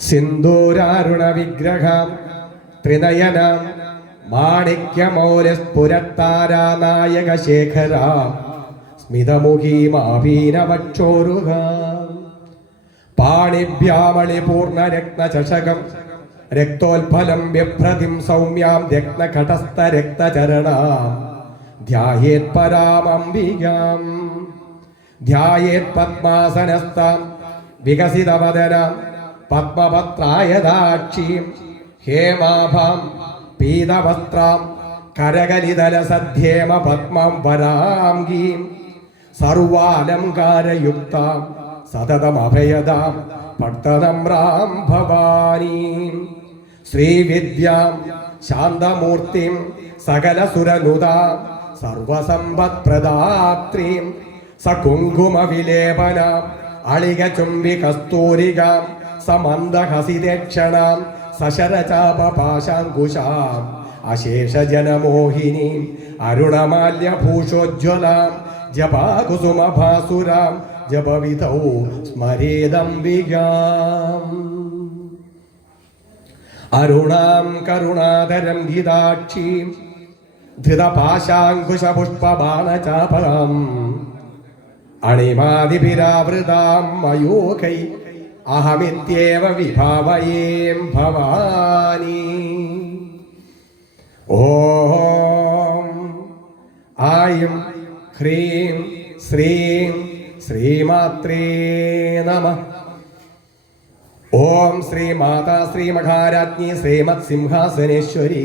സിന്ദൂരാരുണ വിഗ്രഹം ത്രിനയനം മാണിക്യമൗലസ്ഫുരത്താരാനായക ശേഖര സ്മിതമുഖീമാപീനവക്ഷോരുഹ പാണിഭ്യാമളിപൂർണരത്നചഷകം രക്തോൽഫലം വ്യഭ്രതിം സൗമ്യാം രത്നഘടസ്ഥരക്തചരണാം ധ്യായേത് പരാമംബികാം ധ്യായേത് പദ്മാസനസ്ഥാം വികസിതവദനാം പത്മപത്രായദാക്ഷീം ഹേമാഭാം പീതവസ്ത്രാം കരകലിതലസധ്യേമ പത്മം വരാംഗീം സർവാലങ്കാരയുക്താം സതതമഭയദാം ഭക്തനമ്രാം ഭവാനീം ശ്രീവിദ്യാം ശാന്തമൂർത്തിം സകലസുരനുതാം സർവസമ്പത്പ്രദാത്രീം സകുങ്കുമവിലേപനാം അളിക ചുംബി കസ്തൂരികാം സമന്ദഹസിതേക്ഷണാം സശരചാപപാശാങ്കുശാം അശേഷജനമോഹിനീം അരുണമാല്യഭൂഷോജ്വലാം ജപാകുസുമഭാസുരാം ജപവിധൗ സ്മരേദംബികാം അരുണാം കരുണാധരം ഗീതാക്ഷീം ധൃതപാശാങ്കുശപുഷ്പബാണചാപം അണിമാതിഭിരാവൃതാം മയൂഖൈ അഹമിത്യേവ വിഭാവയേം ഭവാനി. ഓം ആയും ഹ്രീം ശ്രീം ശ്രീമാത്രേ നമഃ. ഓം ശ്രീമാതാ ശ്രീമഹാരാജ്ഞി ശ്രീമത് സിംഹാസനേശ്വരി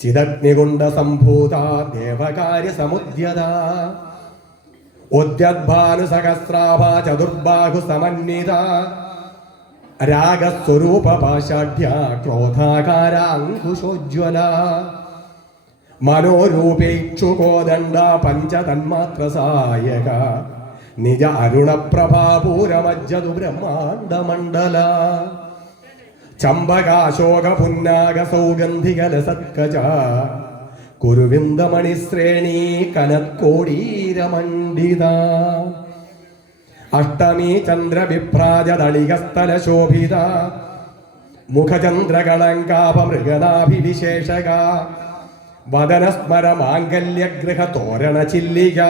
ചിദഗ്നികുണ്ഡസംഭൂത ദേവകാര്യസമുദ്യത ഉദ്യദ്ഭാനുസഹസ്രാഭ ചതുർബാഹു സമന്വിത രാഗസ്വരൂപപാഷാഢ്യ ക്രോധാകാര അങ്കുശോജ്വല മനോരൂപേക്ഷുകോദണ്ഡ പഞ്ചതന്മാത്രസായക നിജ അരുണപ്രഭാപൂരമജ്ജതു ബ്രഹ്മാണ്ഡമണ്ഡല ചമ്പകാശോക പുന്നാഗ സൗഗന്ധികലസത്കജ കുരുവിന്ദമണിശ്രേണീ കനത്കോടീരമണ്ഡിത അഷ്ടമീ ചന്ദ്രവിഭ്രാജതളികസ്ഥലശോഭിത മുഖചന്ദ്രകളങ്കാപമൃഗനാഭിവിശേഷക വദനസ്മരമാംഗല്യഗൃഹതോരണചില്ലിക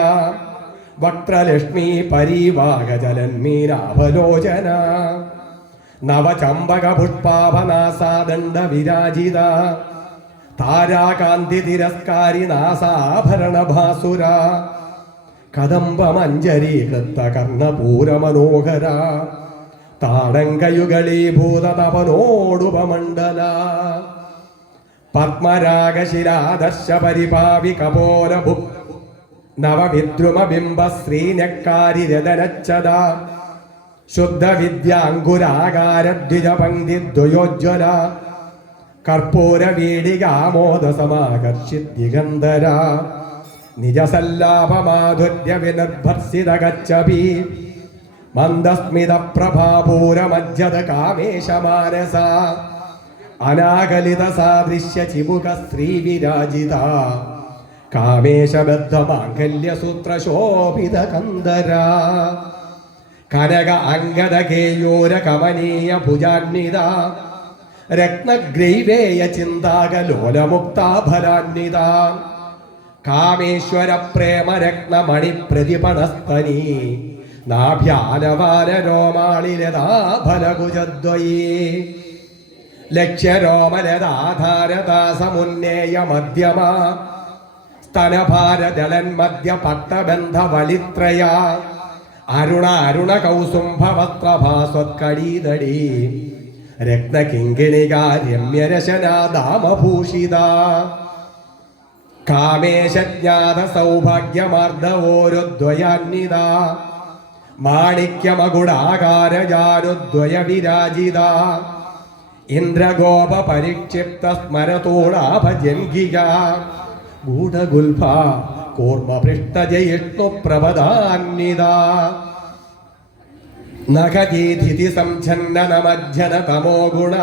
വക്ത്രലക്ഷ്മീ പരീവാഹജലന്മീനാഭലോചന നവചമ്പകപുഷ്പാഭനാസാദണ്ഡ വിരാജിത താരാകാന്തി തിരസ്കാരി നാസാഭരണഭാസുര കദംബമഞ്ജരീകൃത കർണപൂരമനോഹര താടങ്കയുഗളീഭൂത തപനോടുപമണ്ഡല പത്മരാഗശിലാദർശ പരിപാവി കപോലഭു നവവിദ്രുമബിംബ ശ്രീനക്കാരി രതനച്ചത ശുദ്ധവിദ്യാങ്കുരാകാരദ്വിജപംക്തിദ്വയോജ്വല കർപ്പൂരവീടികാമോദസമാകർഷിത് ദിഗന്ധര നിജസല്ലാപമാധുര്യ വിനിർഭർസിത ഗച്ഛപി മന്ദസ്മിത പ്രഭാപൂരമജ്ജത കാമേശമാനസ അനാകലിത സാദൃശ്യ ചിബുക ശ്രീവിരാജിത കാമേശബദ്ധമാംഗല്യസൂത്രശോഭിത കന്ദര കനക അംഗദ കേയൂര കമനീയ ഭുജാന്വിത രത്നഗ്രൈവേയ ചിന്താകലോലമുക്താഭരാന്വിത കാമേശ്വര പ്രേമ രത്നമണി പ്രതിപണസ്തനി നാഭ്യാനവാല രോമാളിലതാഫലകുജദ്വയേ ലക്ഷ്യരോമലതാധാരദാസമുന്നേയ മധ്യമ സ്തനഭാരജലന്മധ്യ പട്ടബന്ധ വലിത്രയ അരുണ അരുണ കൗസുംഭവസ്ത്രഭാസ്വത്കടീതടീ രത്നകിങ്കിണികാ രമ്യരശനാദാമഭൂഷിത കാമേശജ്ഞാത സൗഭാഗ്യമാർദ്ദവോരുദ്വയാന്വിത മാണിക്യമകുടാകാരജാനുദ്വയ വിരാജിത ഇന്ദ്രഗോപ പരിക്ഷിപ്ത സ്മരതോളാഭജംഘിക ഗൂഢഗുൽഫ കൂർമ്മപൃഷ്ടജയിഷ്ണു പ്രപദാന്വിത നഖഗീധിതി സംഛന്ന നമജ്ജന തമോ ഗുണ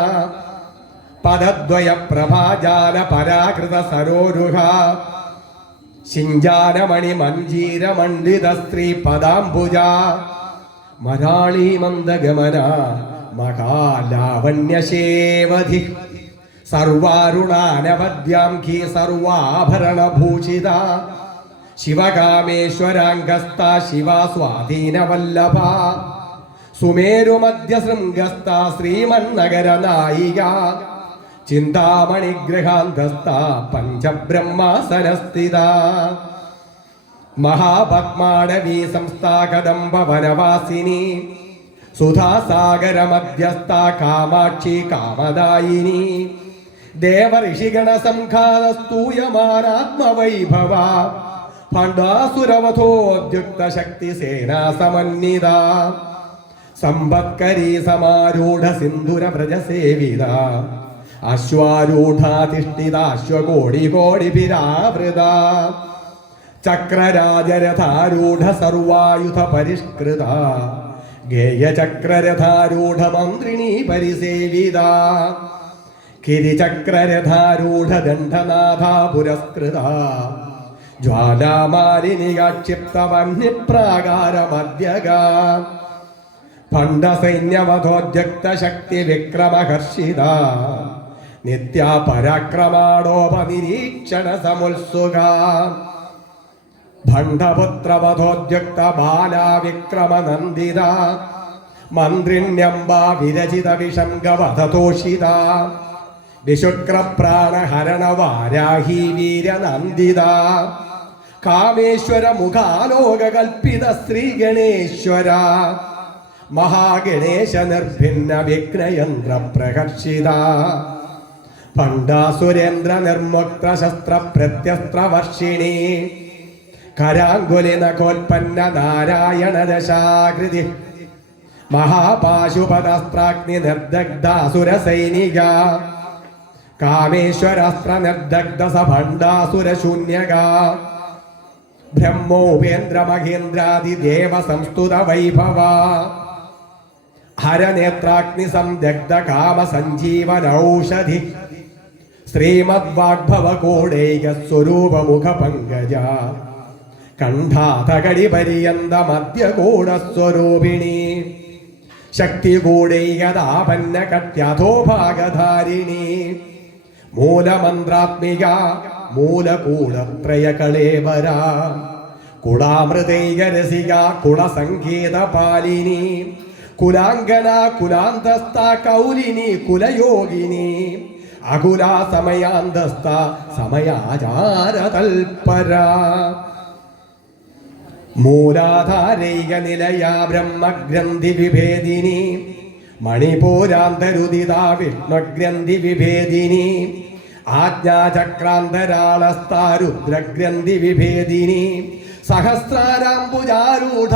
പദദ്വയ പ്രഭാജാല പരാകൃത സരോരുഹ ശിഞ്ചാനമണി മഞ്ജീര മണ്ഡിത സ്ത്രീ പദാംബുജ മരാളി മന്ദഗമന മഹാലാവണ്യശേവധി സർവാരുണാനവദ്യാംഘി സർവാഭരണഭൂഷിത ശിവകാമേശ്വരാംഗസ്ഥ ശിവാസ്വാധീനവല്ലഭ സുമേരുമധ്യശൃംഗസ്ഥ ശ്രീമന്നഗരനായിക ചിന്താമണിഗ്രഹാന്തസ്ഥ പഞ്ചബ്രഹ്മാസനസ്ഥിത മഹാപത്മാടവീ സംസ്ഥാകദംബവനവാസിനി സുധാസാഗരമധ്യസ്ഥ കാമാക്ഷി കാമദായിനി ദേവഋഷിഗണസംഘാതസ്തൂയമാനാത്മവൈഭവ ഭണ്ഡാസുരവധോദ്യുക്ത ശക്തിസേനാ സമന്വിത സമ്പത്കരീ സമാരൂഢ സിന്ധുര വ്രജസേവിത അശ്വാരൂഢാധിഷ്ഠിത അശ്വകോടികോടിഭിരാവൃത ചക്രരാജരഥാരൂഢ സർവായുധ പരിഷ്കൃത ഗേയചക്രരഥാരൂഢ മന്ത്രിണീ പരിസേവിത കിരിചക്രരഥാരൂഢ ദണ്ഡനാഥ പുരസ്കൃത ജ്വാലാമാലിനികാക്ഷിപ്ത വന്യപ്രാകാരമദ്യഗ ഭണ്ഡസൈന്യവധോദ്യക്ത ശക്തി വിക്രമഹർഷിത നിത്യപരാക്രമാണോപനിരീക്ഷണ സമുത്സുക ഭണ്ഡപുത്രവധോദ്യുക്ത ബാലാവിക്രമനന്ദിത മന്ത്രിണ്യംബ വിരചിത വിഷംഗവധതോഷിത വിശുക്രപ്രാണഹരണ വാരാഹി വീരനന്ദിത കാമേശ്വര മുഖാലോകകൽപ്പിത ശ്രീഗണേശ്വര മഹാഗണേശ നിർഭിന്ന വിഘ്നയന്ത്ര പ്രഹർഷിത ഭണ്ഡാസുരേന്ദ്ര നിർമുക്ത ശസ്ത്ര പ്രത്യസ്ത്രവർഷിണി കരാങ്കുലി നഖോൽപ്പന്ന നാരായണ ദശാകൃതി മഹാപാശുപദസ്ത്രാഗ്നി നിർദഗ്ധാസുര സൈനിക കാമേശ്വരാസ്ത്ര നിർദഗ്ധ സഭണ്ഡാസുര ശൂന്യക ബ്രഹ്മോപേന്ദ്ര മഹേന്ദ്രാദിദേവ സംസ്തുത വൈഭവ ഹരനേത്രാഗ്നി സംദഗ്ധ കാമ സഞ്ജീവനൌഷധി ശ്രീമദ്വാഗ്ഭവ കോടൈക സ്വരൂപ മുഖ പങ്കജ കണ്ഠാതകടി പര്യന്ത മധ്യകൂടസ്വരൂപിണി ശക്തികൂടൈകതാപന്ന കട്യധോഭാഗധാരിണി മൂലമന്ത്രാത്മിക മൂലകൂടത്രയ കളേവര കുളാമൃതൈകരസിക കുളസംഗീത പാലിനി കുലാംഗന കുലാന്തസ്ഥ കൗലിനി കുലയോഗിനി അകുലാ സമയാന്തസ്ഥ സമയാചാര തൽപര മൂലാധാരൈക നിലയ ബ്രഹ്മഗ്രന്ഥി വിഭേദിനി മണിപൂരാന്തരുദിത വിഷ്ണുഗ്രന്ഥി വിഭേദിനി ആജ്ഞാചക്രാന്തരാളസ്ഥ രുദ്രഗ്രന്ഥി വിഭേദിനി സഹസ്രാരാംബുജാരൂഢ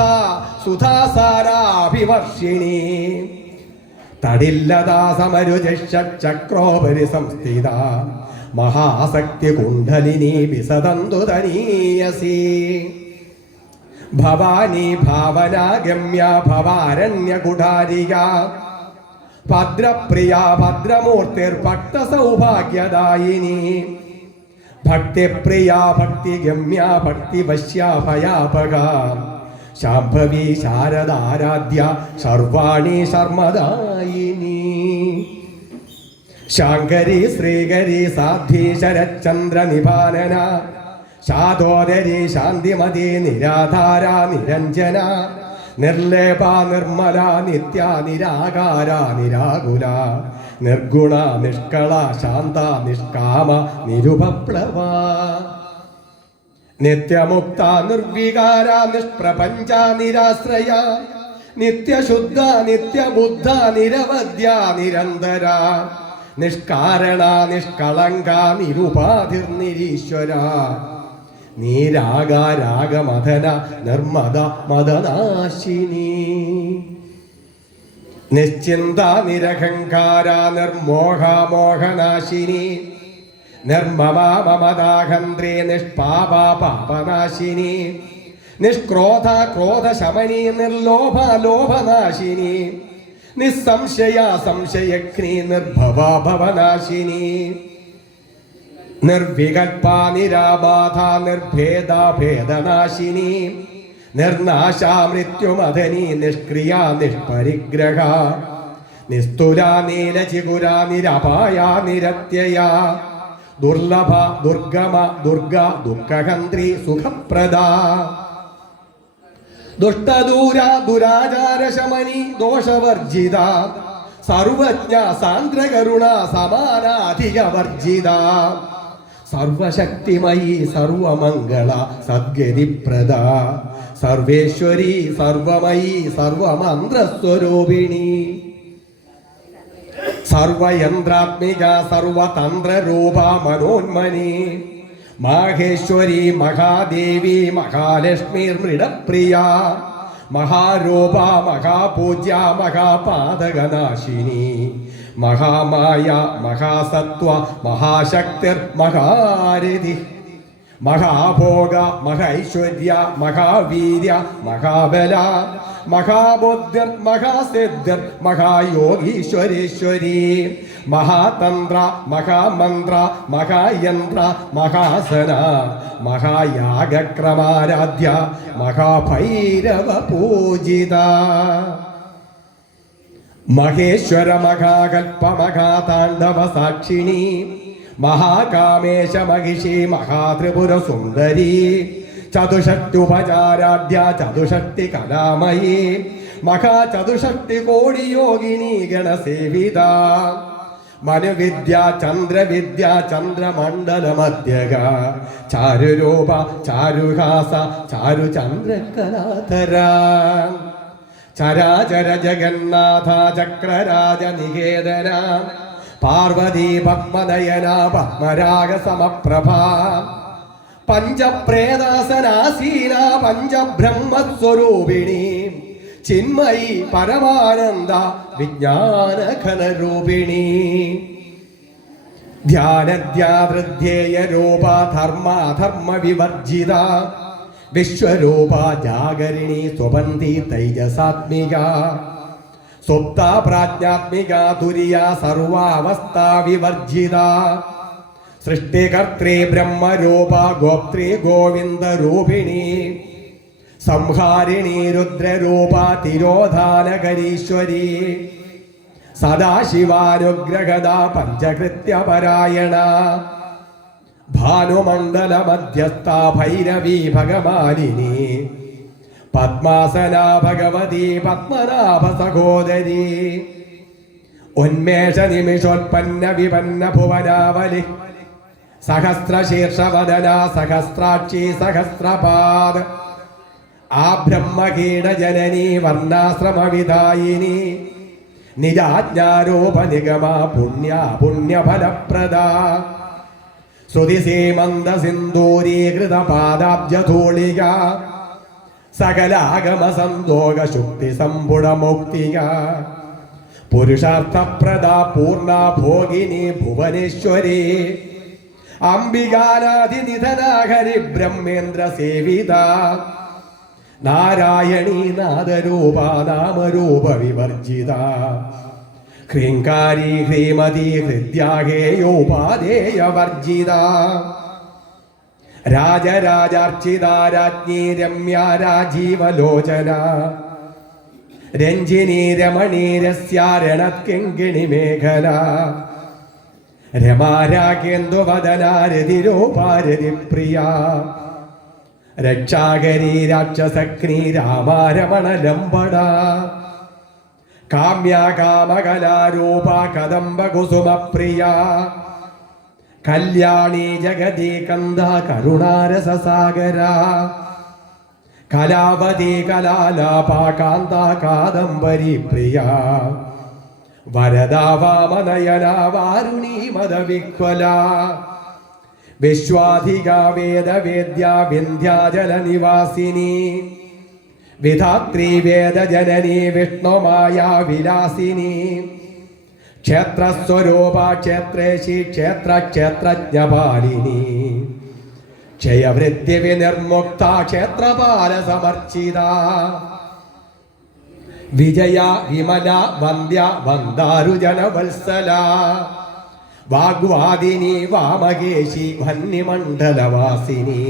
സുധാസാരാഭിവർഷിണി തടില്ലതാ സമരുചക്രോപരി സംസ്ഥിത മഹാസക്തി കുണ്ഡലിനി വിസദന്തു തനീയസി ഭവാനി ഭാവനാഗമ്യ ഭവാരണ്യകുടാരിക ഭദ്രപ്രിയ ഭദ്രമൂർത്തിർഭക്ത സൗഭാഗ്യദായിനി ഭക്തിപ്രിയ ഭക്തിഗമ്യ ഭക്തിവശ്യ ഭയാപക ശാംഭവി ശാരദാരാധ്യ സർവാണി ശർമ്മദായിനി ശാങ്കരി ശ്രീകരി സാധ്വി ശരചന്ദ്ര നിപാനന ശാദോദരി ശാന്തിമതി നിരാധാര നിരഞ്ജന നിർലേപ നിർമ്മല നിത്യ നിരാകാര നിരാകുല നിർഗുണ നിഷ്കള ശാന്ത നിഷ്കാമ നിരുപപ്ലവ നിത്യമുക്ത നിർവികാര നിഷ്പ്രപഞ്ച നിരാശ്രയ നിത്യശുദ്ധ നിത്യബുദ്ധ നിരവധ്യ നിരന്തര നിഷ്കാരണ നിഷ്കളങ്ക നിരുപാധിർനിരീശ്വര നീരാഗാരാഗമഥന നിർമ്മദ മദനാശിനി നിശ്ചിന്ത നിരഹങ്കാര നിർമോഹ മോഹനാശിനി നിർമ്മമ മമദാഹന്ത്രേ നിഷ്പാപ പാപനാശിനി നിഷ്ക്രോധ ക്രോധശമനി നിർലോഭ ലോഭനാശിനി നിസ്സംശയ സംശയഗ്നി നിർഭവ ഭവനാശിനി നിർവികൽപ നിരാബാധ നിർഭേദ ഭേദനാശിനി നിർനാശാ മൃത്യുമദനി നിഷ്ക്രിയ നിഷ്പരിഗ്രഹ നിസ്തുല നീലചിഗുര നിരപായ നിരത്യയ ദുർലഭ ദുർഗമ ദുർഗ ദുഃഖഹന്ത്രി സുഖപ്രദ ദുഷ്ടദൂര ദുരാചാരശമനി ദോഷവർജിത സർവജ്ഞ സാന്ദ്രകരുണ സമാനാധികവർജിത സർവശക്തിമയി സർവമംഗള സദ്ഗതിപ്രദ സർവേശ്വരി സർവമയി സർവമന്ത്രസ്വരൂപിണി സർവയന്ത്രാത്മിക സർവതന്ത്രരൂപ മനോന്മനി മാഹേശ്വരി മഹാദേവി മഹാലക്ഷ്മീർമൃഡപ്രിയ മഹാരൂപ മഹാപൂജ്യ മഹാപാതകനാശിനി മഹാമായ മഹാസത്വ മഹാശക്തിർ മഹാരഥി മഹാഭോഗ മഹൈശ്വര്യ മഹാവീര്യ മഹാബല മഹാബുദ്ധിർ മഹാസിദ്ധിർ മഹായോഗീശ്വരീശ്വരി മഹാതന്ത്ര മഹാമന്ത്ര മഹായന്ത്ര മഹാസന മഹായാഗക്രമാരാധ്യ മഹാഭൈരവ പൂജിത മഹേശ്വര മഹാകൽപ മഹാതാണ്ഡവ സാക്ഷിണി മഹാകാമേശ മഹിഷി മഹാത്രിപുര സുന്ദരി ചതുഷഷ്ട്യുപചാരാഢ്യ ചതുഷഷ്ടി കലാമയി മഹാചതുഷഷ്ടി കോടി യോഗിനി ഗണസേവിത മനുവിദ്യ ചന്ദ്രവിദ്യ ചന്ദ്രമണ്ഡലമധ്യക ചാരുരൂപ ചാരുഹാസ ചാരുചന്ദ്രകലാധര ചരാചര ജഗന്നാഥ ചക്രരാജ നികേതന പാർവതി പത്മനയന പത്മരാഗ സമപ്രഭ പഞ്ചപ്രേതാസനാസീന പഞ്ചബ്രഹ്മസ്വരൂപിണി ചിന്മയി പരമാനന്ദ വിജ്ഞാനഘനരൂപിണി ധ്യാനധ്യാധൃധ്യേയ രൂപ ധർമാധർമ്മ വിവർജിത വിശ്വരൂപ ജാഗരിണി സ്വപന്തി തൈജസാത്മിക സുപ്ത പ്രാജ്ഞാത്മിക തുര്യ സർവാവസ്ഥാ വിവർജിത സൃഷ്ടികർത്തൃ ബ്രഹ്മരൂപ ഗോപ്ത്രീ ഗോവിന്ദരൂപിണി സംഹാരിണി രുദ്രരൂപ തിരോധാനകരീശ്വരി സദാശിവാനുഗ്രഹദ പഞ്ചകൃത്യപരായണ ഭാനുമണ്ഡല മധ്യസ്ഥ ഭൈരവി ഭഗവാനിനി പത്മാസന ഭഗവതി പത്മനാഭ സഹോദരി ഉന്മേഷ നിമിഷോത്പന്ന വിപന്ന ഭുവനാവലി സഹസ്രശീർഷവദന സഹസ്രാക്ഷി സഹസ്രപാദ ആ ബ്രഹ്മകീട ജനനി വർണ്ണാശ്രമവിദായിനി നിജാജ്ഞാരൂപ നിഗമ പുണ്യ പുണ്യഫലപ്രദ ശ്രുതി സീമന്ത സിന്ദൂരീകൃത പാദാബ്ജധൂളിക സകലാഗമ സന്തോക ശുക്തി സമ്പുട മൗക്തിക പുരുഷാർത്ഥപ്രദ പൂർണ്ണ ഭോഗിനി ഭുവനേശ്വരി അംബികാനാധിനിധനാഹരി ബ്രഹ്മേന്ദ്ര സേവിത നാരായണീ നാദരൂപ നാമരൂപ വിവർജിത ഹ്രീങ്കാരി ഹ്രീമതി ഹൃദ്യാഹേയോപാധേയ വർജിത രാജരാജാർച്ചിത രാജ്ഞി രമ്യ രാജീവലോചന രഞ്ജിനി രമണീരസ്യാരണത്കിങ്കിണി മേഖല രമാരാകേന്ദുവദനാരതിരോപാരതിപ്രിയ രക്ഷാകരി രാക്ഷസഗ്നി രാമാരമണലംബട കാമ്യകാമകലാരൂപ കദംബകുസുമപ്രിയ കല്യാണി ജഗതി കന്ദ കരുണാരസസാഗര കലാവതി കലാലാപ കാന്ത കാദംബരി പ്രിയ വരദാ വാമനയന വാരുണീ മദവിഹ്വല വിശ്വാധിക വേദവേദ്യ വിന്ധ്യാചല നിവാസിനി വിധാത്രി വേദജനനി വിഷ്ണുമായ വിലാസിനി ക്ഷേത്രസ്വരൂപ ക്ഷേത്രേശി ക്ഷേത്രജ്ഞപാലിനി ക്ഷയവൃത്തി വിനിർമുക്ത ക്ഷേത്രപാല സമർച്ചിത വിജയ വിമല വന്ദ്യ വന്ദാരുജന വത്സല വാഗ്വാദിനി വാമകേശി വന്യമണ്ഡലവാസിനി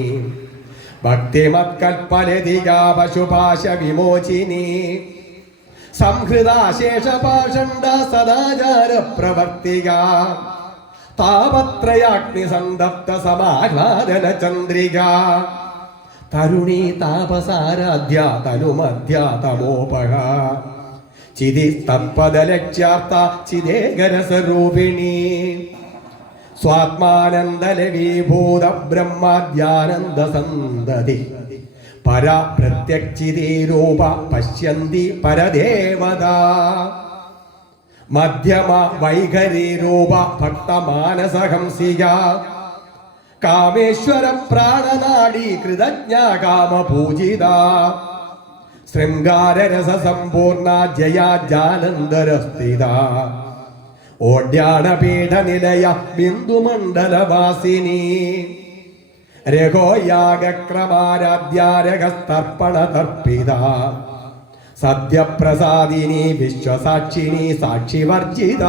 ഭക്തിമത്കൽപ്പലതിക പശുപാശ വിമോചിനി സംഹൃതാശേഷപാഷണ്ഡ സദാചാര പ്രവർത്തിക താപത്രയാഗ്നി സന്തപ്ത സമാഹ്ലാദന ചന്ദ്രിക തരുണീ താപസാരാധ്യ തനുമധ്യ തമോപഹ ചിതി തത്പദലക്ഷ്യാർത്ഥ ചിദേകരസരൂപിണി സ്വാത്മാനന്ദലവീഭൂത ബ്രഹ്മാദ്യാനന്ദ സന്തതി പര പ്രത്യക്ഷിതീ രൂപ പശ്യന്തി പരദേവത മധ്യമ വൈഖരി രൂപ ഭക്തമാനസഹംസിക കാമേശ്വര പ്രാണനാഡി കൃതജ്ഞ കാമപൂജിത ശൃംഗാരരസ സമ്പൂർണ ജയാജാലന്ധരസ്ഥിത ഓഡ്യാണപീഠനിലയ ബിന്ദുമണ്ഡലവാസിനി രഘോയാഗക്രമാരാധ്യാരകസ്തർപ്പണതർപ്പിത സദ്യപ്രസാദിനി വിശ്വസാക്ഷിണി സാക്ഷിവർജിത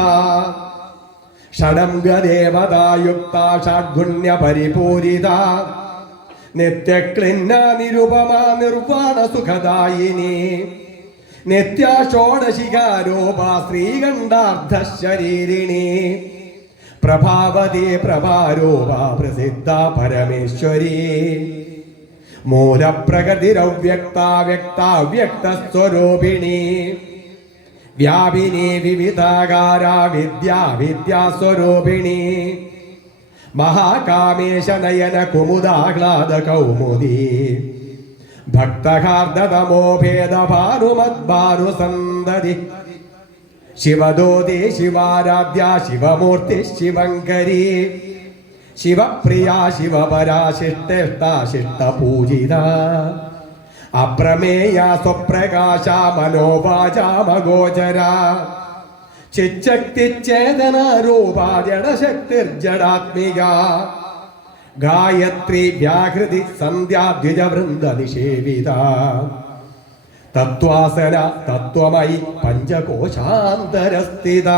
ഷഡംഗദേവതായുക്ത ഷഡ്ഗുണ്യ പരിപൂരിത നിത്യക്ലിന്ന നിരുപമ നിർവാണ സുഖദായിനി നിത്യ ഷോഡശിഖാരൂപ ശ്രീകണ്ഠാർദ്ധശരീരിണി പ്രഭാവതി പ്രഭാരൂപ പ്രസിദ്ധ പരമേശ്വരി മൂലപ്രകൃതിരവ്യക്ത വ്യക്താവ്യക്തസ്വരൂപിണി വ്യാപിനി വിവിധാകാര വിദ്യാസ്വരൂപിണി മഹാകാമേശ നയന കുമുദാഹ്ലാദ കൗമുദി ഭക്തഹാർദ്ദതമോഭേദ ഭാനുമദ്ഭാനുസന്തതി ശിവദോതി ശിവാരാധ്യ ശിവമൂർത്തി ശിവങ്കരി ശിവപ്രിയ ശിവപരാശിഷ്ടേഷ്ടാശിഷ്ട പൂജിത അപ്രമേയ സ്വപ്രകാശ മനോവാചാമഗോചര ചിച്ചക്തിച്ഛേദന രൂപ ജഡശക്തിർജഡാത്മിക ഗായത്രി വ്യാഹൃതി സന്ധ്യാദ്വിജവൃന്ദ നിഷേവിത തത്വാസന തത്വമയി പഞ്ചകോശാന്തരസ്ഥിത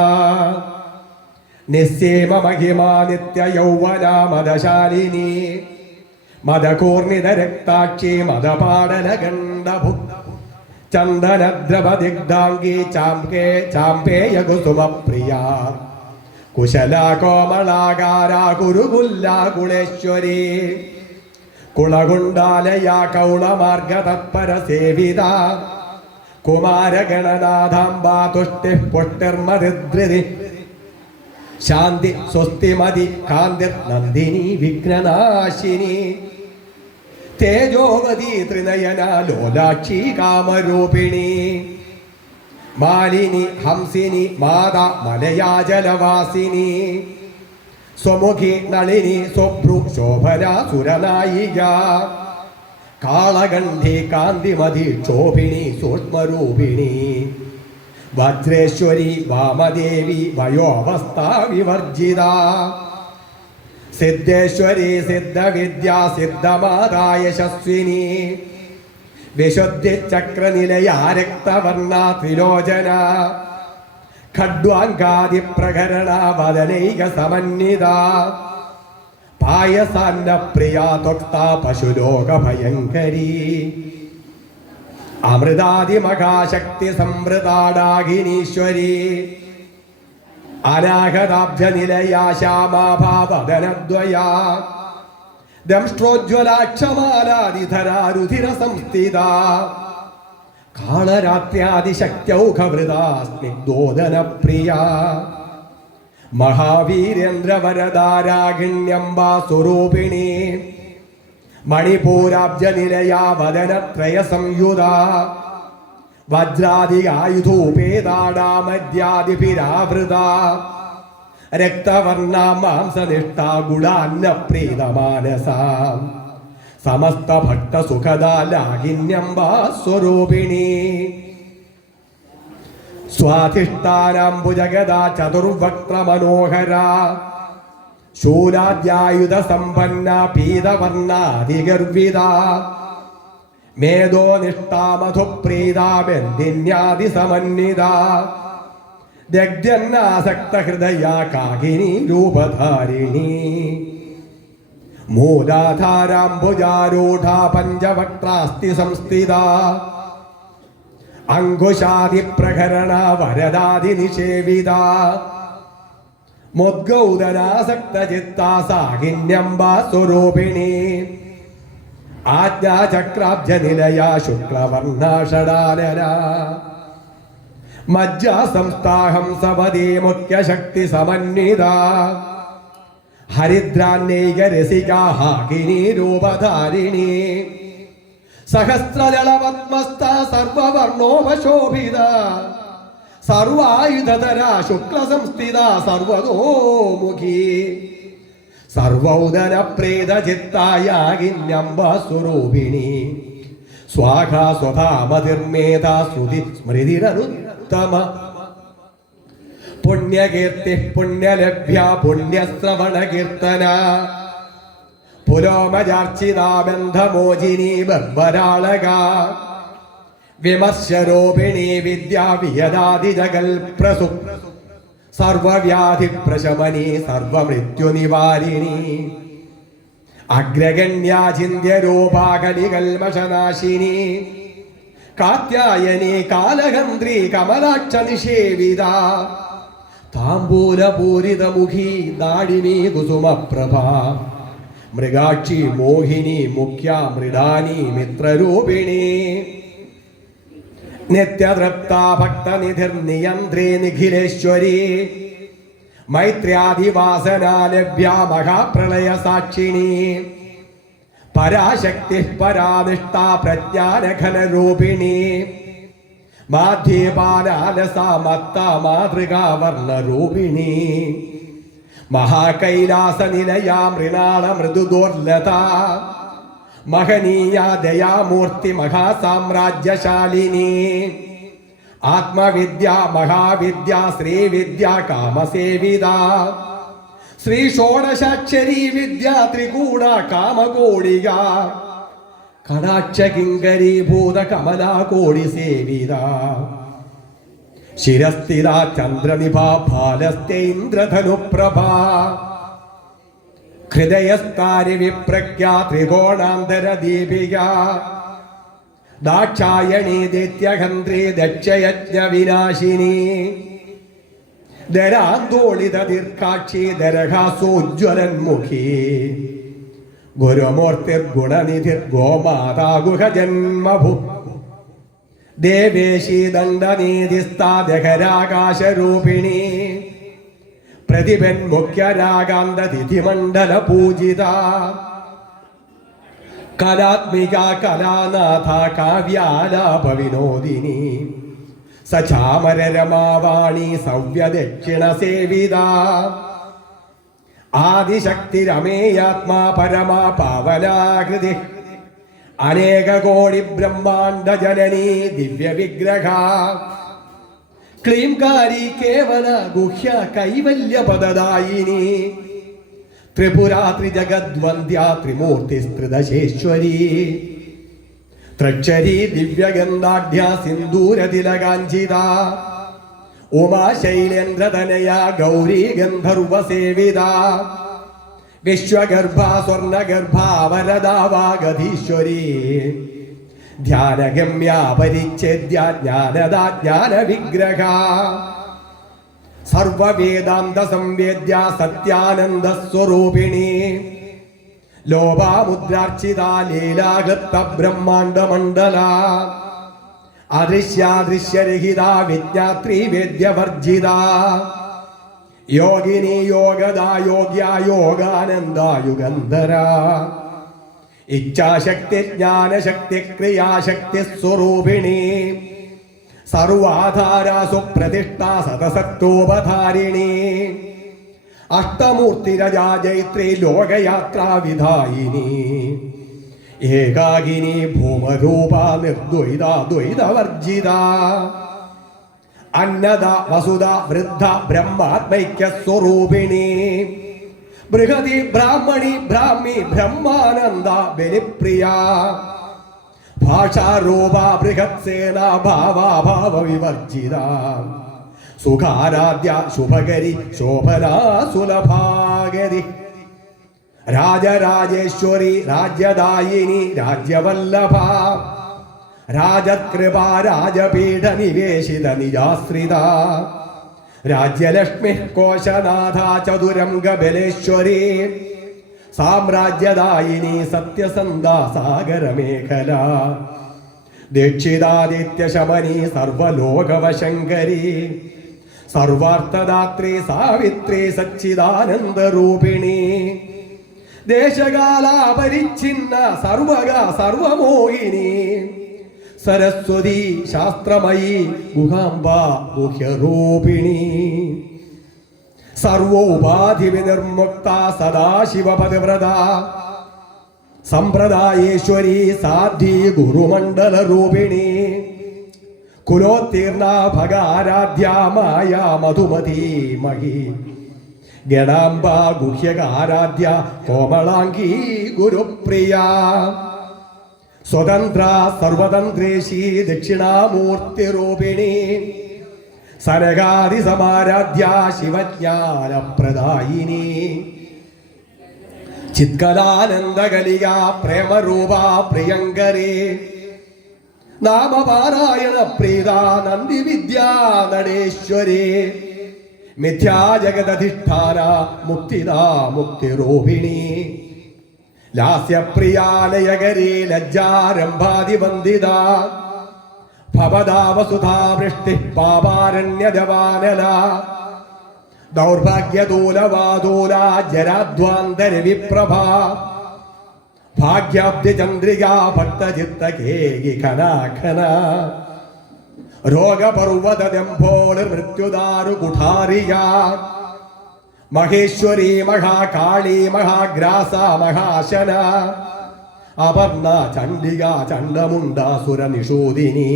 നിസ്സീമ മഹിമാ നിത്യ യൗവന മദശാലിനി മദകൂർണിത രക്താക്ഷി മദപാടലഗണ്ഡഭു ചന്ദനദ്രവദിഗ്ധാംഗി ചാമ്പേയ കുസുമപ്രിയ കുശല കോമളാകാര കുരുകുല്ലാകുളേശ്വരി കുളകുണ്ടാലയ കൗളമാർഗ തത്പര സേവിത കുമാരഗണനാഥാംബ തുഷ്ടി പുഷ്ടിർമരുദ്രിതി ശാന്തി സ്വസ്തിമതി കാന്തിർ നന്ദിനി വിഘ്നനാശിനി തേജോവതി ത്രിനയന ലോലാക്ഷി കാമരൂപിണി മാലിനി ഹംസിനി മാതാ മലയാജലവാസിനി സ്വമുഖി നളിനി സ്വഭ്രു ശോഭന സുരനായിക കാളകണ്ഠി കാന്തിമതി ക്ഷോഭിണി സൂക്ഷ്മരൂപിണി വജ്രേശ്വരി വാമദേവി വയോവസ്ഥാ വിവർജിത സിദ്ധേശ്വരി സിദ്ധവിദ്യ സിദ്ധമാതാ യശസ്വിനി വിശുദ്ധി ചക്രനിലയ രക്തവർണ ത്രിലോചന ഖഡ്വാങ്കാദി പ്രകരണ വദനൈക സമന്വിത പായസാന്ന പ്രിയ ത്വക്ത പശുലോക ഭയങ്കരി അമൃതാദി മഹാശക്തി സംവൃതാടാകിനീശ്വരി അനാഹതാബ്ജനിലയ ശ്യാമാഭാവദനദ്വയ ദംഷ്ട്രോജ്വലാക്ഷമാലാദിധരാരുധിര സംസ്ഥിത കാളരാത്ര്യാദിശക്ത്യൗഘവൃതാ സ്നിഗ്ധോദന പ്രിയ മഹാവീരേന്ദ്രവരദാരാഗിണ്യംബാ സ്വരൂപിണി മണിപൂരാബ്ജനിലയ വദനത്രയ സംയുത വജ്രാദികായുധോപേതാടാമദ്യാദിഭിരാവൃത രക്തവർണ മാംസനിഷ്ഠ ഗുണാന്നപ്രീതമാനസാം സമസ്ത ഭക്ത സുഖദാ ലാകിന്യംബാ സ്വരൂപിണി സ്വാധിഷ്ഠാനാംബുജഗദാ ചതുർവക്ത്ര മനോഹര ശൂലാദ്യായുധ സമ്പന്ന പീതവർണാധിഗർവിത മേധോ നിഷ്ഠാമധുപ്രീത ബന്ധിന്യാദി സമന്വിത ദഗ്ധന്നാസക്ത ഹൃദയ കാകിനി രൂപധാരിണി മൂലാധാരാംബുജാരൂഢ പഞ്ചവക്ത്രാസ്തി സംസ്ഥിത അങ്കുശാദിപ്രകരണ വരദാതി നിഷേവിത മുദ്ഗൗദനാസക്തചിത്താ സാകിന്യംബാ സ്വരൂപിണി ആജ്ഞാചക്രാബ്ജനിലയാ ശുക്ലവർണ്ണാഷടാനന മജ്ജാസംസ്ഥാഹം സപദീ മുഖ്യശക്തി സമന്വിത ഹരിദ്രാന്നൈകരസികാ ഹാകിനി രൂപധാരിണി സഹസ്രദളപത്മസ്ഥ സർവവർണോപശോഭിത സർവായുധധരാ ശുക്ലസംസ്ഥിത സർവതോമുഖി സർവൗദന പ്രേതചിത്തായാകിന്യംബസ്വരൂപിണി സ്വാഹാ സ്വധാമതിർമേധാ ശ്രുതി സ്മൃതിരനുത്തമ പുണ്യകീർത്തി പുണ്യലഭ്യ പുണ്യശ്രവണകീർത്തന പുരോമജാർച്ചിതാ ബന്ധമോചിനി ബർബരാളക വിമർശരോപിണി വിദ്യാവിയദാദിജഗൽപ്രസു സർവവ്യാധി പ്രശമനി സർവമൃത്യുനിവാരിണി അഗ്രഗണ്യാചിന്യരൂപാകലികൽമഷനാശിനി കാത്യായനി കാലഹന്ത്രി കമലാക്ഷ നിഷേവിത താംബൂലപൂരിതമുഖി ദാഡിനി കുസുമപ്രഭ മൃഗാക്ഷി മോഹിനി മുഖ്യ മൃഡാനി മിത്രരൂപിണി നിത്യതൃപ്ത ഭക്തനിധിർനിയന്ത്രേ നിഖിലേശ്വരി മൈത്ര്യാധിവാസനാലഭ്യ മഹാപ്രളയ സാക്ഷിണി പരാശക്തി പരാനിഷ്ഠ പ്രജ്ഞാനഘനരൂപിണി മാധ്യേപാലാലസാമത്ത മാതൃകാവർണ്ണരൂപിണി മഹാകൈലാസനിലയാ മൃണാള മൃദുദോർലത മഹനീയ ദയാമൂർത്തി മഹാസാമ്രാജ്യശാലിനി ആത്മവിദ്യ മഹാവിദ്യ ശ്രീവിദ്യ കാമസേവിത ശ്രീ ഷോഡശാക്ഷരീ വിദ്യ ത്രികൂട കാമകോടിക കടാക്ഷ കിങ്കരീഭൂത കമലാകോടി സേവിത ശിരസ്ഥിത ചന്ദ്രനിഭാ ഫാലസ്ഥ ഇന്ദ്രധനുപ്രഭ ഹൃദയസ്ഥാരി വിപ്രഖ്യാ ത്രികോണാന്തര ദീപിക ദാക്ഷായണീ ദൈത്യഹന്ത്രി ദക്ഷയജ്ഞ വിനാശിനി ദരാന്തോളിത ദീർഘാക്ഷി ദരഹാസോജ്വലന്മുഖി ഗുരുമൂർത്തിർഗുണനിധിർ ഗോമാതാ ഗുഹജന്മഭു ദേവേശി ദണ്ഡനീതിസ്ഥാദഹരാകാശരൂപിണി പ്രതിഭൻ മുഖ്യരാഗാന്ത തിഥിമണ്ഡല പൂജിത കലാത്മിക കലാനാഥ കാവ്യാലാപ വിനോദിനി സചാമരരമാവാണി സവ്യദക്ഷിണ സേവിത ആദിശക്തിരമേയാത്മാ പരമാ പാവനാകൃതി അനേക കോടി ബ്രഹ്മാണ്ഡ ജനനീ ദിവ്യ വിഗ്രഹ ക്ലീംകാരി കേവല ഗുഹ്യ കൈവല്യ പദദായിനി ത്രിപുരാ ത്രിജഗദ്വന്ദ്യ ത്രിമൂർത്തിസ്ത്രിദശേശ്വരി ത്രക്ഷരി ദിവ്യഗന്ധാഢ്യ സിന്ദൂരതിലകാഞ്ചിത ഉമാശൈലേന്ദ്രതനയ ഗൗരീ ഗന്ധർവസേവിത വിശ്വഗർഭ സ്വർണഗർഭ വരദാവാഗധീശ്വരി ധ്യാനഗമ്യ പരിച്ഛേദ്യ ജ്ഞാനദാ ജ്ഞാന വിഗ്രഹ സർവവേദാന്ത സംവേദ്യ സത്യാനന്ദ സ്വരൂപിണി ലോപാമുദ്രാർച്ചിത ലീലാകൃത്ത ബ്രഹ്മാണ്ഡ മണ്ഡല അദൃശ്യാദൃശ്യരഹിത വിജ്ഞാത്രി വേദ്യവർജിത യോഗിനി യോഗദാ യോഗ്യ യോഗാനന്ദ യുഗന്ധര ഇച്ഛാശക്തി ജ്ഞാനശക്തി ക്രിയാശക്തി സ്വരൂപിണി സർവാധാര സുപ്രതിഷ്ഠ സതസത്തോപധാരിണി അഷ്ടമൂർത്തിരജാ ജൈത്രി ലോകയാത്രാ വിധായിനി ഏകാകിനി ഭൂമരൂപ നിർദ്വൈത ദ്വൈതവർജിത അന്നദ വസുദ വൃദ്ധ ബ്രഹ്മാത്മൈക്യ സ്വരൂപിണി ബൃഹതി ബ്രാഹ്മണി ബ്രാഹ്മി ബ്രഹ്മാനന്ദ ബലിപ്രിയ ഭാഷാരൂപ ബൃഹത്സേന ഭാവാഭാവ വിവർജിത സുഖാരാധ്യ ശുഭകരി ശോഭനാ സുലഭാഗരി രാജരാജേശ്വരി രാജ്യദായിനി രാജ്യവല്ലഭ രാജകൃപ രാജപീഠ നിവേശിത നിജാശ്രിത രാജ്യലക്ഷ്മി കോശനാഥ ചതുരംഗബലേശ്വരി സാമ്രാജ്യദായിനി സത്യസന്ധ സാഗരമേഖല ദീക്ഷിതാദിത്യശമനി സർവലോകവശങ്കരി സർവാർത്ഥദാത്രി സാവിത്രി സച്ചിദാനന്ദരൂപിണി ദേശകാലാപരിച്ഛിന്ന സർവക സർവമോഹിനി സരസ്വതി ശാസ്ത്രമയി ഗുഹാംബ ഗുഹ്യരൂപിണി സർവോപാധി വിനിർമുക്ത സദാശിവപതിവ്രത സമ്പ്രദായേശ്വരി സാധ്വി ഗുരുമണ്ഡലരൂപിണി കുലോത്തീർണ ഭഗാരാധ്യ മായ മധുമതി മഹി ഗണാംബ ഗുഹ്യകാരാധ്യ കോമളാംഗീ ഗുരുപ്രിയ സ്വതന്ത്ര സർവതന്ത്രേശി ദക്ഷിണാമൂർത്തിരൂപിണി സനകാദി സമാരാധ്യ ശിവജ്ഞാനപ്രദായിനി ചിത്കലാനന്ദകലിക പ്രേമരൂപ പ്രിയങ്കരേ നാമപാരായണ പ്രീത നന്ദി വിദ്യാ നടേശ്വരേ മിഥ്യാ ജഗദധിഷ്ഠാന മുക്തിദാ മുക്തിരൂപിണി ലാസ്യപ്രിയാലയകരീ ലജ്ജാരംഭാതിവന്ദിത ഭവദാ വസുധാ വൃഷ്ടി പാപാരണ്യദവാനല ദൗർഭാഗ്യദൂലവാദൂല ജരാധ്വാന്തര വിപ്രഭ ഭാഗ്യാബ്ദി ചന്ദ്രികാ ഭക്തചിത്തകേകി ഖനാഖന രോഗപർവ്വതദംഭോള് മൃത്യുദാരു കുഠാരിയ മഹേശ്വരി മഹാകാളി മഹാഗ്രാസ മഹാശന അപർണ ചണ്ഡിക ചണ്ഡമുണ്ടാസുര നിഷൂദിനി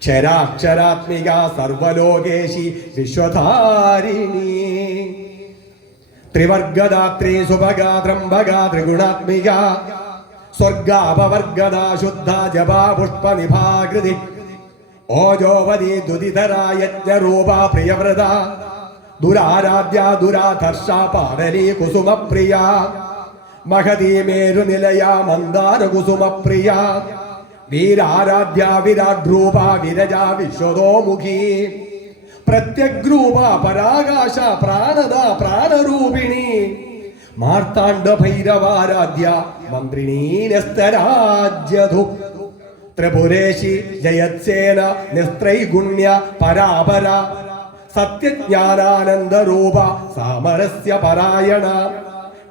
ക്ഷരാക്ഷരാത്മിക സർവലോകേശി വിശ്വധാരിണി ത്രിവർഗദാത്രി സുഭഗാ ത്രംബകാ ത്രിഗുണാത്മിക സ്വർഗാപവർഗദാ ശുദ്ധ ജപാ പുഷ്പനിഭാകൃതി ഓജോവതി ദുദിതരാ യജ്ഞരൂപ പ്രിയവ്രത ദുരാരാധ്യ ദുരാധർഷ പാടലി കുസുമപ്രിയ മഹതീ മേരുനിലയ മന്ദാര കുസുമപ്രിയ വീരാരാധ്യ വിരാഡ്രൂപ വിരജ വിശ്വതോമുഖി പ്രത്യഗ്രൂപ പരാകാശ പ്രാണദ പ്രാണരൂപിണി മാർത്താണ്ഡ ഭൈരവാരാധ്യ മന്ത്രിണീ നസ്തരാജ്യധു ത്രിപുരേശി ജയത്സേന നിസ്ത്രൈഗുണ്യ പരാപര സത്യജ്ഞാനാനന്ദരൂപ സാമരസ്യ പരായണ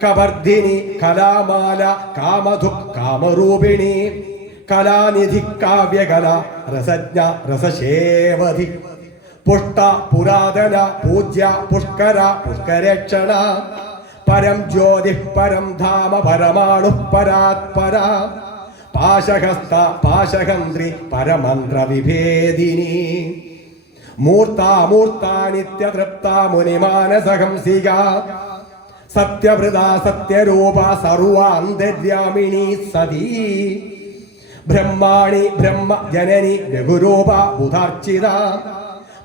കവർധിനി കലാമാല കാമധു കാമരൂപിണി കലാനിധി കാവ്യകല രസജ്ഞ രസശേവധി പുഷ്ട പുരാതന പൂജ്യ പുഷ്കര പുഷ്കരേക്ഷണ പരം ജ്യോതി പരം ധാമ പരമാണു പരാത്പര പാശഹസ്ത പാശഹന്ത്രി പരമന്ത്ര വിഭേദിനി മൂർത്താമൂർത്താ നിത്യതൃപ്ത മുനിമാനസഹംസിക സത്യവൃത സത്യരൂപ സർവാന്തര്യാമിണി സതീ ബ്രഹ്മാണി ബ്രഹ്മ ജനനി രഘുരൂപ ബുധാർച്ചിത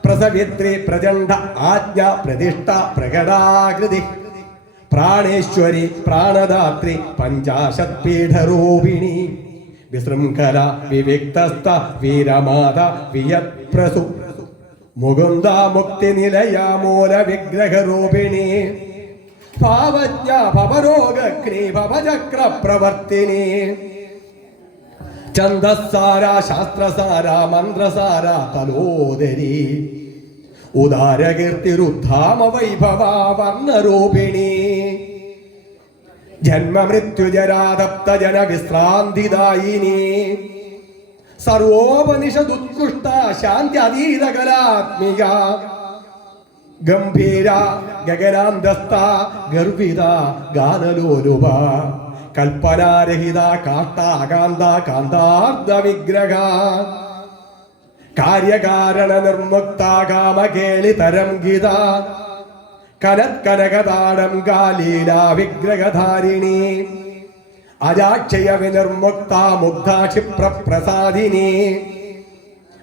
പ്രസവിത്രി പ്രചണ്ഡ ആജ്ഞ പ്രതിഷ്ഠ പ്രകടാകൃതി പ്രാണേശ്വരി പ്രാണദാത്രി പഞ്ചാശത്പീഠരൂപിണി വിശൃംഖല വിവിക്തസ്ഥ വീരമാത വിയത്പ്രസു മുകുന്ദ മുക്തി നിലയ മൂല വിഗ്രഹരൂപിണി ഭാവജ്ഞ ഭവരോഗ്നി ഭവചക്ര പ്രവർത്തിനി ഛന്ദസാര ശാസ്ത്രസാര മന്ത്രസാര തലോദരി ഉദാരകീർത്തിരുദ്ധാമ വൈഭവ വർണ്ണരൂപിണി ജന്മമൃത്യുജരാതപ്ത ജന വിശ്രാന്തിദായിനി സർവോപനിഷദുത്കൃഷ്ട ശാന്തി അതീത കലാത്മിക ഗംഭീര ഗഗനാന്തസ്ഥ ഗർഭിത ഗാനലോലുപ കൽപ്പനാരഹിത കാഷ്ടാകാന്ത കാന്താർദ്ധ വിഗ്രഹ കാര്യകാരണ നിർമുക്ത കാമകേളി തരംഗിത കനത്കനകതാടം ഗാലീല വിഗ്രഹധാരിണി അജാക്ഷയ വിനിർമുക്ത മുഗ്ധാക്ഷിപ്രസാദിനി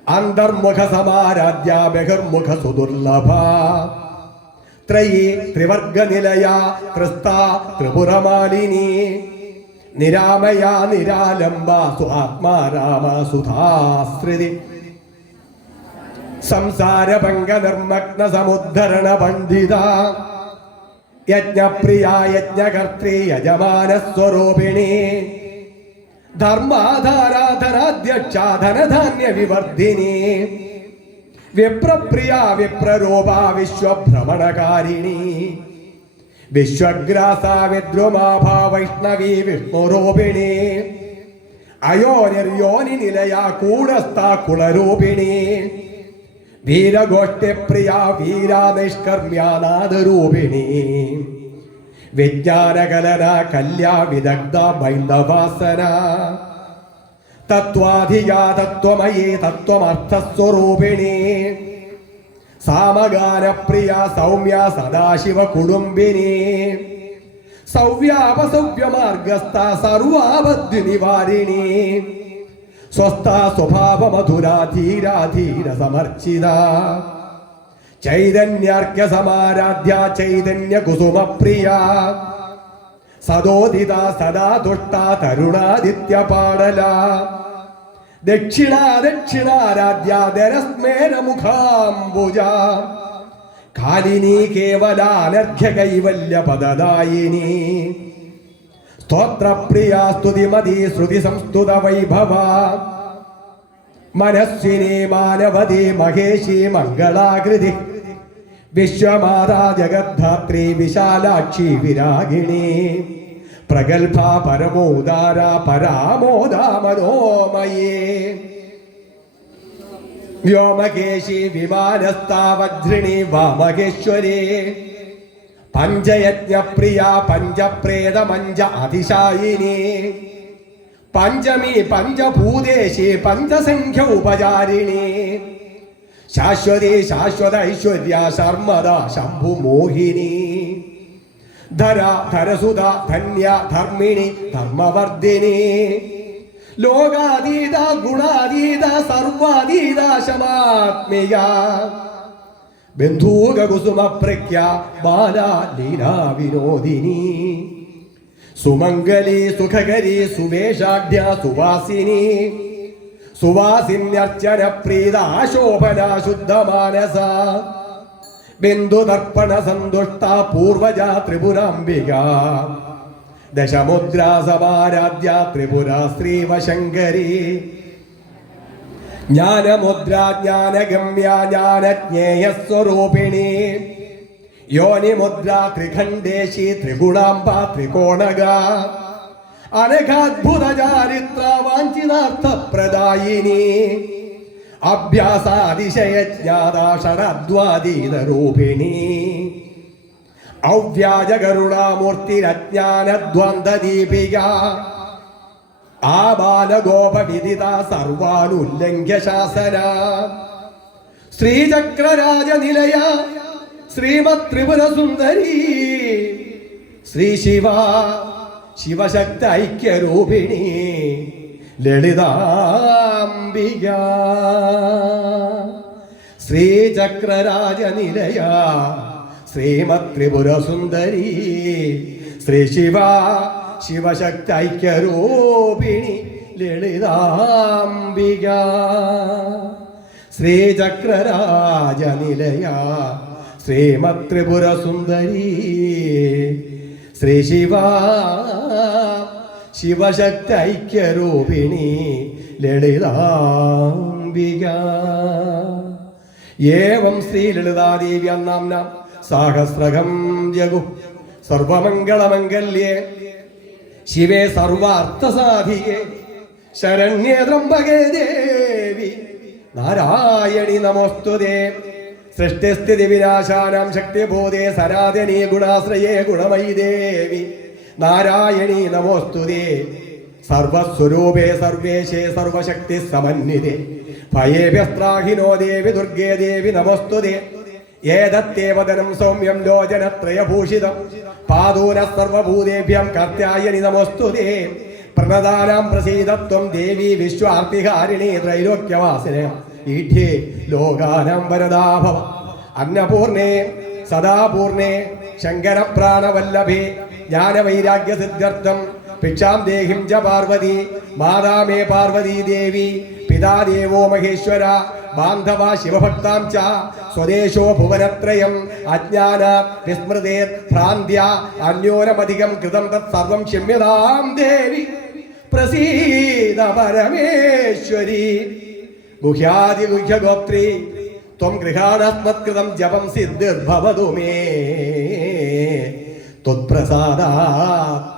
അന്തർമുഖ സമാരാധ്യ ബഹിർമുഖ സുദുർലഭ ത്രയീ ത്രിവർഗനിലയ ത്രിസ്ത ത്രിപുരമാലിനി നിരാമയ നിരാലംബ സ്വാത്മാ രാമ സുധാശ്രിതി സംസാരഭംഗ നിർമ്മഗ്ന സമുദ്ധരണ പണ്ഡിത യജ്ഞപ്രിയ യജ്ഞകർत्री യജമാന സ്വരൂപിണി ധർമാധാരാധനാധ്യക്ഷ ധനധാന്യ വിവർധിനി വിപ്രപ്രിയ വിപ്രരൂപ വിശ്വഭ്രമണകാരിണി വിശ്വഗ്രാസ വിദ്രുമാഭ വൈഷ്ണവി വിഷ്ണുരൂപിണി അയോനിർയോനി നിലയ കൂടസ്ഥ കുളരൂപിണി വീരഗോഷ്ഠപ്രിയ വീരാനിഷ്കർമ്മ്യാനാദരൂപിണി വിജ്ഞാനകലന കല്യാ വിദഗ്ധ ബൈന്ദവാസന തത്വാധികാ തത്വമയീ തത്വമർത്ഥസ്വരൂപിണി സാമഗാനപ്രിയ സൗമ്യ സദാശിവ കുടുംബിനി സൗവ്യാപസൗവ്യമാർഗസ്ഥ സർവാപദ്യ നിവാരിണി സ്വസ്ഥ സ്വഭാവ മധുരാ ധീരാ ധീര സമർച്ചിത ചൈതന്യാർക്യ സമാരാധ്യ ചൈതന്യ കുസുമ പ്രിയ സദോദിത സദാ ദുഷ്ട തരുണാദിത്യ പാടല ദക്ഷിണ ദക്ഷിണാരാധ്യ ദരസ്മേര മുഖാംബുജ കാലിനി കേവലാനർഘ്യ കൈവല്യ പദദായിനി സ്തോത്രപ്രിയ സ്തുതിമതി ശ്രുതി സംസ്തുത വൈഭവ മനസ്വിനി മാനവതി മഹേശി മംഗളാകൃതി വിശ്വമാതാ ജഗദ്ധാത്രി വിശാലാക്ഷി വിരാഗിണി പ്രഗൽഭ പരമോദാര പരാമോദ മനോമയേ വ്യോമകേശി വിമാനസ്ഥ വജ്രിണി വാമകേശ്വരി പഞ്ചയജ്ഞപ്രിയ പഞ്ചപ്രേത മഞ്ച അതിശായിനി പഞ്ചമി പഞ്ചഭൂതേശി പഞ്ചസംഖ്യ ഉപചാരിണി ശാശ്വതി ശാശ്വത ഐശ്വര്യ ശർമ്മദ ശംഭുമോഹിനി ധര ധരസുത ധന്യ ധർമ്മിണി ധർമ്മവർദ്ധിനി ലോകാതീത ഗുണാതീത സർവാതീത ശമാത്മിക ബന്ധൂക കുസുമ പ്രഖ്യ ബാല ലീലാ വിനോദിനി സുമംഗലി സുഖകരി സുവേഷാഢ്യ സുവാസിനി സുവാസിന്യർച്ചന പ്രീത ശോഭന ശുദ്ധമാനസ ബിന്ദുതർപ്പണ സന്തുഷ്ട പൂർവജ ത്രിപുരാംബിക ദശമുദ്രാ സമാരാധ്യ ത്രിപുര ശ്രീവശങ്കരി ജ്ഞാനമുദ്ര ജ്ഞാനഗമ്യ ജ്ഞാനജ്ഞേയസ്വരൂപിണി യോനിമുദ്ര ത്രിഖണ്ഡേശി ത്രിഗുണാംബ ത്രികോണഗ അനഘാദ്ഭുത ചാരിത്ര വാഞ്ചിതാർത്ഥ പ്രദായിനി അഭ്യാസാതിശയജ്ഞാതാഷണദ്വാതീതരൂപിണി ഔവ്യാജകരുണാമൂർത്തിരജ്ഞാനദ്വന്ദ്വദീപിക ആബാലഗോപവിദിത സർവാനുല്ലംഘ്യ ശാസന ശ്രീചക്രരാജനിലയ ശ്രീമത് ത്രിപുര സുന്ദരി ശ്രീ ശിവ ശിവശക്തി ഐക്യരൂപിണി ലളിതാംബിക ശ്രീചക്രരാജനിലയ ശ്രീമത് ത്രിപുര സുന്ദരി ശ്രീ ശിവ ശിവശക്തി ഐക്യരൂപിണി ലളിതാംബിക ശ്രീചക്രരാജനിലയ ശ്രീമത് ത്രിപുര സുന്ദരി ശ്രീ ശിവ ശിവശക്തി ഐക്യരൂപിണി ലളിതാംബിക ഏവം ശ്രീ ലളിതാദേവ്യാം നാംന സാഹസ്രകം ജഗു സർവമംഗളമംഗല്യേ ശിവേ സർവാർത്ഥസാധികേ ശരണ്യേ ത്രംബകേ ദേവി നാരായണി നമോസ്തുതേ സൃഷ്ടിസ്ഥിതി വിനാശാനാം ശക്തിബോധേ സനാതനീ ഗുണാശ്രയേ ഗുണമയി ദേവി നാരായണി നമോസ്തുതേ സർവസ്വരൂപേ സർവേശേ സർവശക്തി സമന്വിതേ ഭയേഭ്യസ്ത്രാഹിനോ ദേവി ദുർഗേ ദേവി നമോസ്തുതേ ഏതത്തേവദനം സൗമ്യം ലോചനത്രയഭൂഷിതം പാദൂന സർവഭൂതേഭ്യം കർത്യായനി നമോസ്തുതേ പ്രണദാനാം പ്രസീദത്വം ദേവി വിശ്വാർത്തിഹാരിണി ത്രൈലോക്യവാസിനേ ഈഠ്യേ ലോകാനാം വരദാഭവ അന്നപൂർണേ സദാപൂർണേ ശങ്കരപ്രാണവല്ലഭേ ജ്ഞാനവൈരാഗ്യസിദ്ധ്യർത്ഥം ഭിക്ഷാം ദേഹിം ച പാർവതി മാതാ മേ പാർവതീ ദേവി പിതാ ദേവോ മഹേശ്വര ബാന്ധവ ശിവഭക്താം ച സ്വദേശോ ഭുവനത്രയം അജ്ഞാന വിസ്മൃതേർ ഭ്രാന്ത്യ അന്യോനമധികം കൃതം തത് സർവം ക്ഷമ്യതാം ദേവി പ്രസീദ പരമേശ്വരി ഗുഹ്യാദിഗുഹ്യഗോത്രീ ത്വം ഗൃഹാണസ്മത്കൃതം ജപം സിദ്ധിർഭവതു മേ ത്വത്പ്രസാദാത്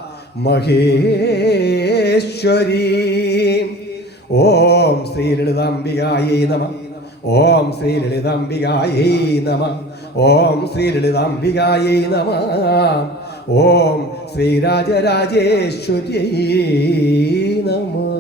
മഹേശ്വരി. ഓം ശ്രീ ലളിതാംബികായൈ നമഃ. ഓം ശ്രീ ലളിതാംബികായൈ നമഃ. ഓം ശ്രീ ലളിതാംബികായൈ നമഃ. ഓം ശ്രീ രാജരാജേശ്വര്യൈ നമഃ.